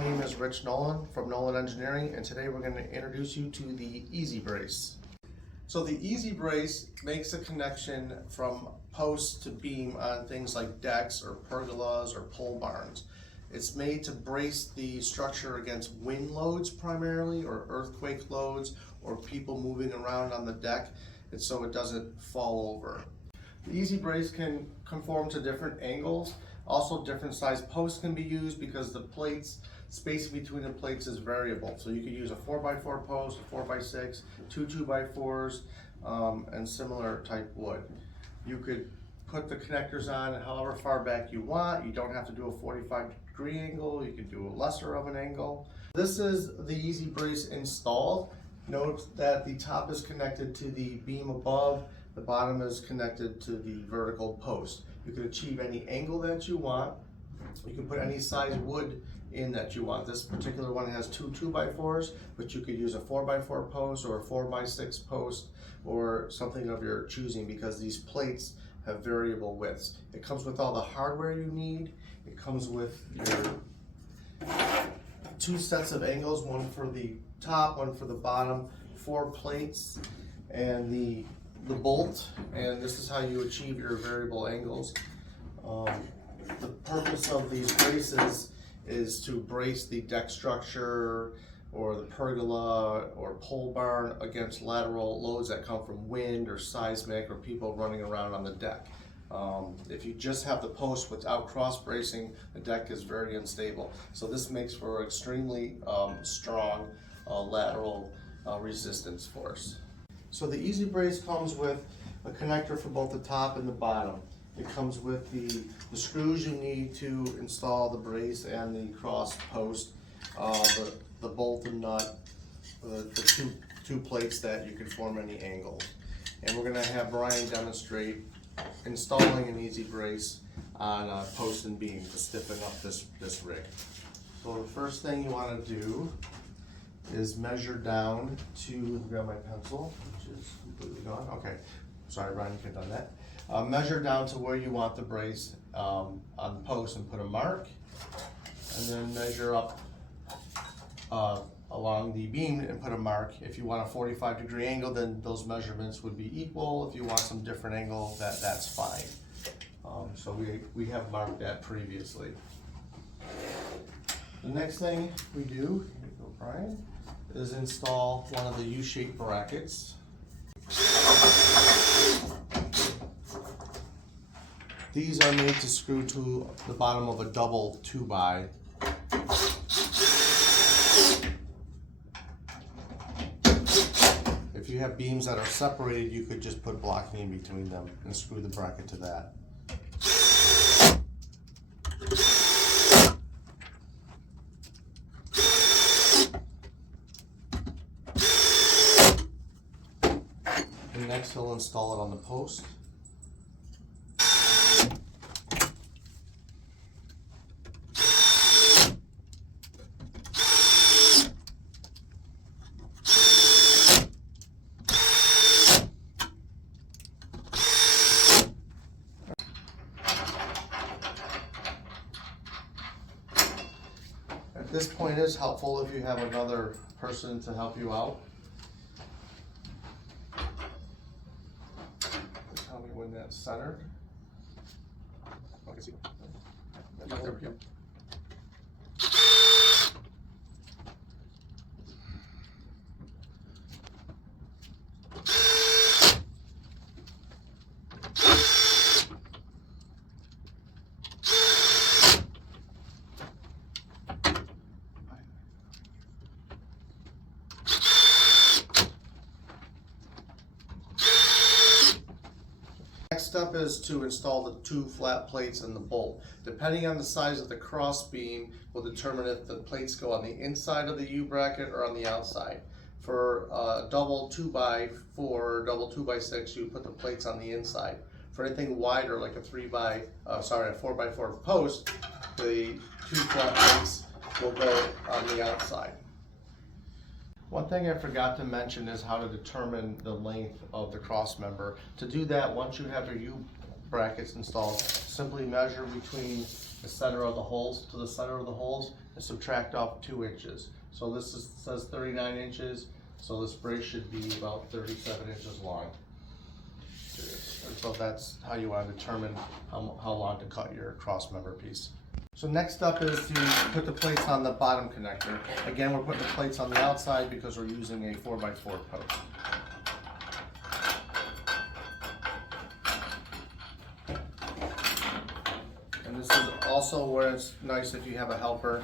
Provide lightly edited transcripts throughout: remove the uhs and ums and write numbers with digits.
My name is Nolan from Nolan Engineering, and today we're going to introduce you to the Easy Brace. So the Easy Brace makes a connection from post to beam on things like decks or pergolas or pole barns. It's made to brace the structure against wind loads primarily, or earthquake loads, or people moving around on the deck, and so it doesn't fall over. The Easy Brace can conform to different angles. Also, different size posts can be used because the space between the plates is variable. So you could use a 4x4 post, a 4x6, two 2x4s, and similar type wood. You could put the connectors on however far back you want. You don't have to do a 45-degree angle. You can do a lesser of an angle. This is the Easy Brace installed. Note that the top is connected to the beam above. The bottom is connected to the vertical post. You can achieve any angle that you want. You can put any size wood in that you want. This particular one has two 2x4s, but you could use a 4x4 post or a 4x6 post or something of your choosing, because these plates have variable widths. It comes with all the hardware you need. It comes with your two sets of angles, one for the top, one for the bottom, 4 plates, and the bolt, and this is how you achieve your variable angles. The purpose of these braces is to brace the deck structure or the pergola or pole barn against lateral loads that come from wind or seismic or people running around on the deck. If you just have the post without cross bracing, the deck is very unstable. So this makes for extremely strong lateral resistance force. So the Easy Brace comes with a connector for both the top and the bottom. It comes with the screws you need to install the brace and the cross post, the bolt and nut, the two plates that you can form any angle. And we're going to have Brian demonstrate installing an Easy Brace on a post and beam to stiffen up this rig. So the first thing you want to do is measure down to, grab my pencil, which is completely gone. Okay, sorry Brian, you could have done that. Measure down to where you want the brace on the post and put a mark, and then measure up along the beam and put a mark. If you want a 45-degree angle, then those measurements would be equal. If you want some different angle, that's fine. So we have marked that previously. The next thing we do, here we go Brian, is install one of the U-shaped brackets. These are made to screw to the bottom of a double 2x. If you have beams that are separated, you could just put blocking in between them and screw the bracket to that. And next he'll install it on the post. At this point, it is helpful if you have another person to help you out. Tell me when that's centered. Okay, see. There we go. Next step is to install the 2 flat plates and the bolt. Depending on the size of the cross beam will determine if the plates go on the inside of the U bracket or on the outside. For a double 2x4, double 2x6, you put the plates on the inside. For anything wider, like a 4x4 post, the 2 flat plates will go on the outside. One thing I forgot to mention is how to determine the length of the cross member. To do that, once you have your U brackets installed, simply measure between the center of the holes to the center of the holes and subtract off 2 inches. So this says 39 inches, so this brace should be about 37 inches long. And so that's how you want to determine how long to cut your cross member piece. So next up is to put the plates on the bottom connector. Again, we're putting the plates on the outside because we're using a 4x4 post. And this is also where it's nice if you have a helper.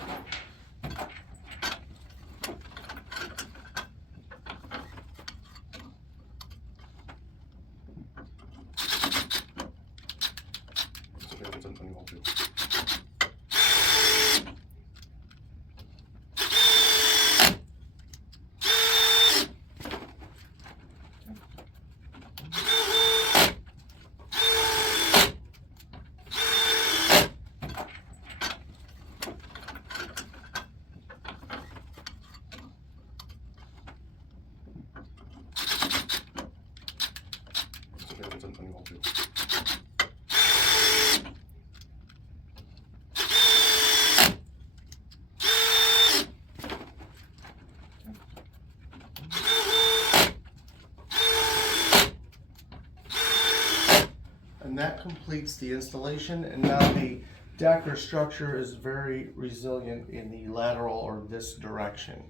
And that completes the installation, and now the deck or structure is very resilient in the lateral or this direction.